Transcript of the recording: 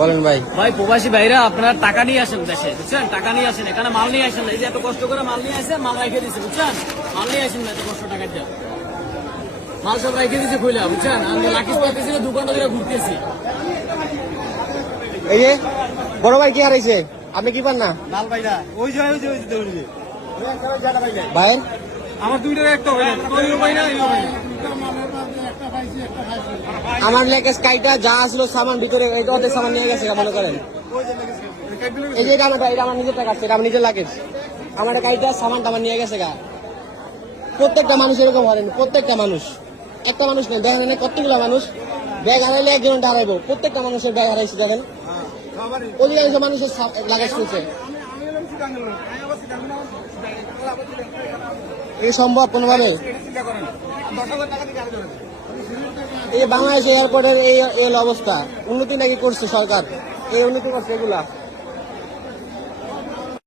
বলেন ভাই। ভাই প্রবাসী ভাইরা আপনারা টাকা নিয়ে আসেন দেশে বুঝছেন? টাকা নিয়ে আসেন এখানে মাল নিয়ে আসেন এই যে এত কষ্ট করে মাল নিয়ে আসে মাল রেখে দিচ্ছে বুঝছেন? মাল নিয়ে আসেন না এত কষ্ট টাকা দিয়ে মাল সব রেখে দিচ্ছে খুলে বুঝছেন? আমি লাকিস পাইতেছি না দোকানটা ধরে ঘুরতেছি। এই যে বড় ভাই কি হারাইছে? আপনি কি পান না? লাল ভাইরা ওই যে ওই যে ওই যে ওই যে। ভাই? আমার দুইটার একটা হয়ে ভাই না ভাই না। আমার লেগে স্কাইটা যা আসলো সামান ভিতরে ওদের সামান নিয়ে গেছে, মনে করেন। এই যে আমার এটা আমার নিজের টাকা এটা আমার নিজের লাগেজ আমার গাড়িটা সামান আমার নিয়ে গেছে গা। প্রত্যেকটা মানুষ এরকম হারেন প্রত্যেকটা মানুষ। একটা মানুষ নেই দেখেন কতগুলো মানুষ? ব্যাগ হারাইলে একজন হারাইবো। প্রত্যেকটা মানুষের ব্যাগ হারাইছে দেখেন অধিকাংশ মানুষের লাগেজ খুলছে এই সম্ভব কোনোভাবে? এই বাংলাদেশ এয়ারপোর্টের এই অবস্থা। উন্নতি নাকি করছে সরকার? এই উন্নতি করছে এগুলা।